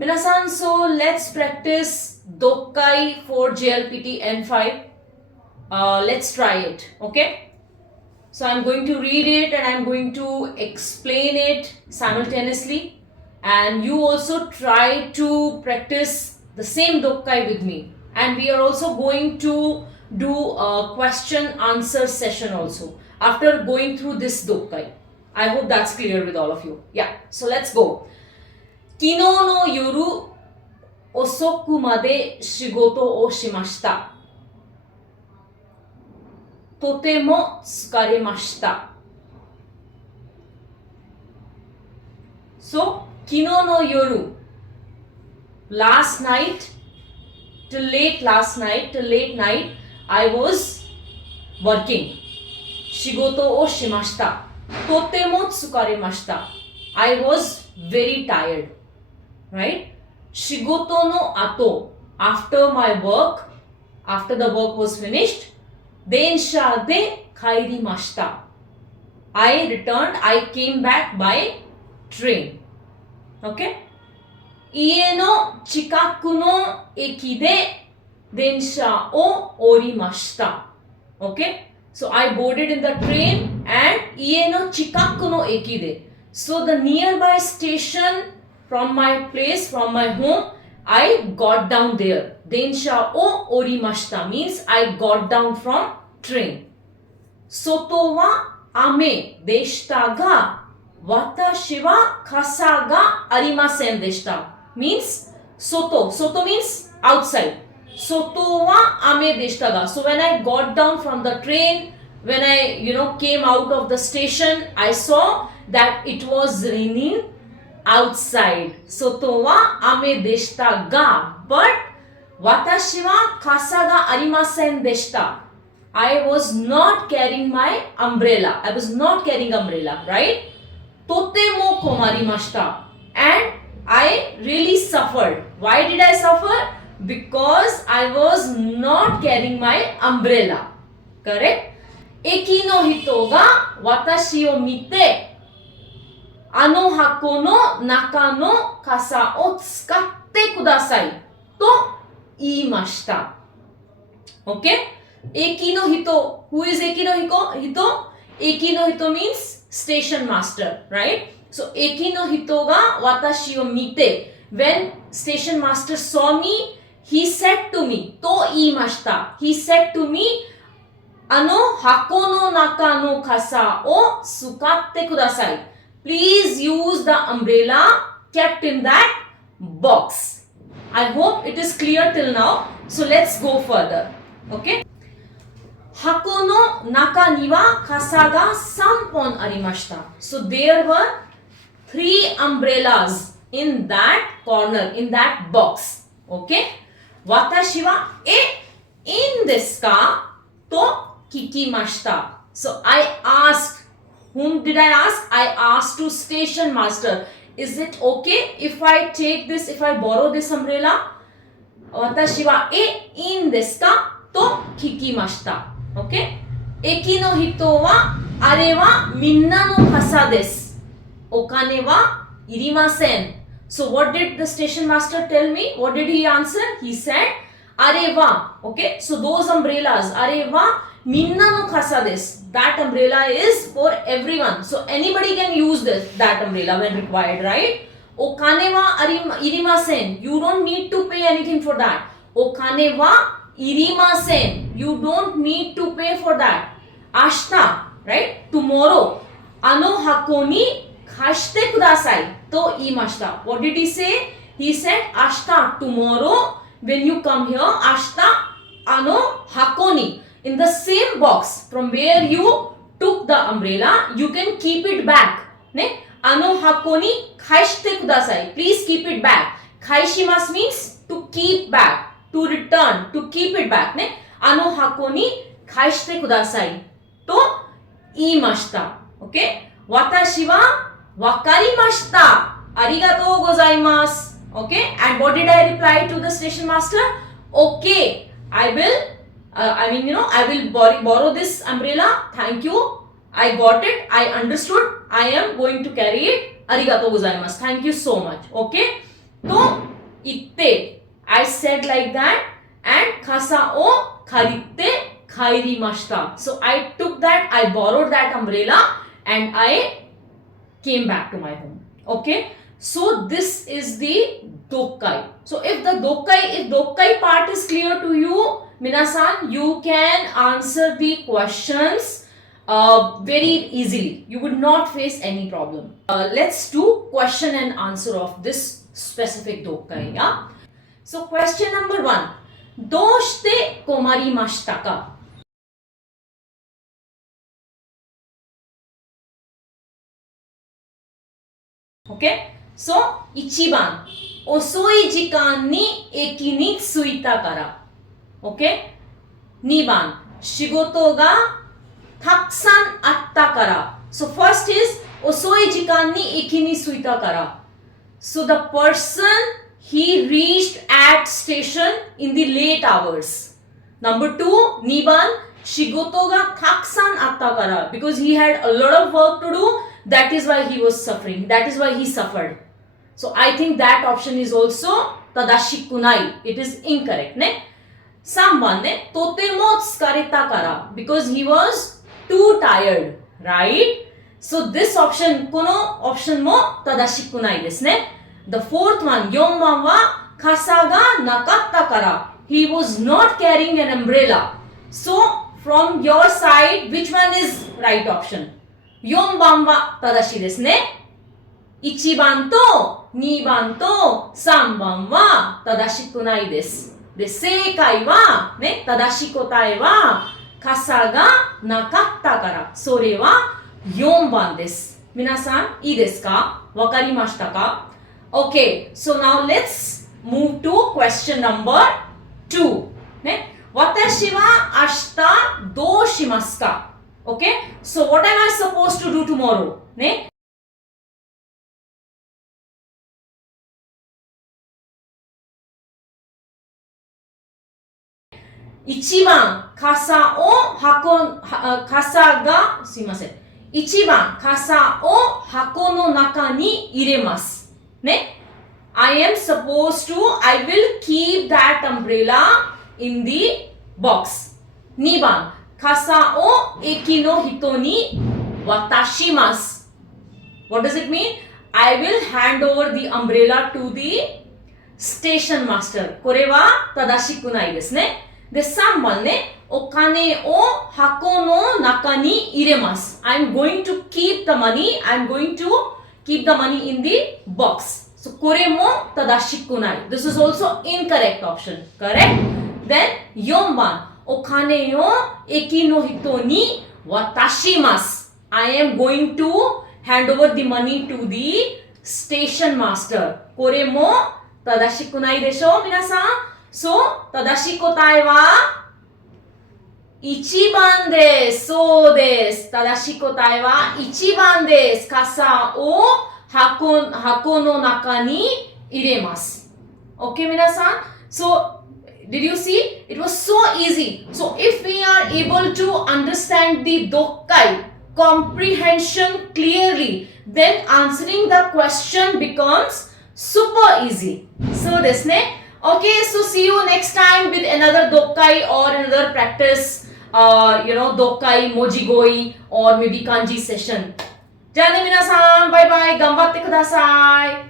Minasan, so let's practice Dokkai for JLPT N5. Let's try it, okay? So I'm going to read it and I'm going to explain it simultaneously. And you also try to practice the same Dokkai with me. And we are also going to do a question answer session also after going through this Dokkai. I hope that's clear with all of you. Yeah, so let's go. 昨日の夜遅くまで仕事をしました。とても疲れました。So, 昨日の夜 last night till late night I was working 仕事をしました。とても疲れました。I was very tired. Right? 仕事の後 after my work, after the work was finished, 電車で帰りました。I came back by train. Okay? 家の近くの駅で電車を降りました。Okay? So I boarded in the train and 家の近くの駅で So the nearby station from my place, from my home, I got down there. 電車を降りました means I got down from train. 外は雨でしたが、私は傘がありませんでした。means 外 means outside. 外は雨でしたが So when I got down from the train, when I came out of the station, I saw that it was raining outside. 外は雨でしたが But 私は傘がありませんでした。I was not carrying my umbrella. I was not carrying umbrella, right? とても困りました。And I really suffered. Why did I suffer? Because I was not carrying my umbrella. Correct? 駅の人が私を見てあの箱の中の傘を使ってくださいと言いました。OK? 駅の人 Who is 駅の人駅の人 means station master, right? So 駅の人が私を見て When station master saw me, he said to me と言いました。He said to me あの箱の中の傘を使ってください。Please use the umbrella kept in that box. I hope it is clear till now. So let's go further. Okay? 箱の中には傘が3本ありました。So there were 3 umbrellas in that corner, in that box. Okay? 私は、いいんですかと聞きました。So I asked, whom did I ask? I asked to station master, is it okay if I take this, if I borrow this umbrella? 私は、いいんですかと聞きました。Okay? 駅の人は、あれはみんなの傘です。お金はいりません。So what did the station master tell me? What did he answer? He said, あれは、okay? So those umbrellas, あれはみんなの傘です。That umbrella is for everyone. So anybody can use that umbrella when required, right? お金はいりません。You don't need to pay anything for that. お金はいりません。You don't need to pay for that. 明日、right? Tomorrow. あの箱に貸してくださいと言いました。What did he say? He said, 明日、tomorrow, when you come here, 明日、あの箱にin the same box from where you took the umbrella, you can keep it back. ね、あの箱に返してください。Please keep it back. 返します means to keep back, to return, to keep it back. ね、あの箱に返してくださいと言いました。Okay? 私はわかりました。ありがとうございます。Okay? And what did I reply to the station master? Okay, I will I will borrow this umbrella. Thank you. I got it. I understood. I am going to carry it. ありがとうございます。Thank you so much. Okay? と itte. I said like that. And kasa o karitte kairimashita. So I took that, I borrowed that umbrella and I came back to my home. Okay. So this is the Dokkai. So if Dokkai part is clear to you, minasan, you can answer the questions very easily. You would not face any problem. Let's do question and answer of this specific Dokkai. Yeah? So question number 1. Doshite komarimashita ka? Okay. So 1番、遅い時間に駅に着いたから。Okay? 2番、仕事がたくさんあったから。So first is 遅い時間に駅に着いたから。So the person, he reached at station in the late hours. Number 2, 2番、仕事がたくさんあったから。Because he had a lot of work to do, that is why he was suffering. That is why he suffered. So I think that option is also tadashikunai. It is incorrect. Ne? 3番ね、とても疲れたから。Because he was too tired. Right? So this option, この option も正しくないですね。The fourth one, 4番は傘がなかったから。He was not carrying an umbrella. So from your side, which one is right option? 4番は正しいですね。1番と2番と3番は正しくないです。で、正解は、ね、正しい答えは傘がなかったから。それは4番です。皆さん、いいですか？わかりましたか？ Okay, so now let's move to question number 2. ね、私は明日どうしますか？ Okay, so what am I supposed to do tomorrow? ね、1番、傘が、すいません。1番、傘を箱の中に入れます。ね。I am supposed to, I will keep that umbrella in the box. 2番、傘を駅の人に渡します。What does it mean? I will hand over the umbrella to the station master. これは正しくないですね。で、3番ね、お金を箱の中に入れます。I'm going to keep the money. I'm going to keep the money in the box. So, これも正しくない。This is also incorrect option. Correct? Then, 4番、お金を駅の人に渡します。I am going to hand over the money to the station master. これも正しくないでしょう、皆さん。そう、正しい答えは1番です。そうです。正しい答えは1番です。傘を箱の中に入れます。OK, 皆さん。So, did you see? It was so easy. So, if we are able to understand the Dokkai comprehension clearly, then answering the question becomes super easy. So, ですね。Okay, so see you next time with another Dokkai or another practice, Dokkai, Mojigoi or maybe Kanji session. じゃあね皆さん、バイバイ、頑張ってください。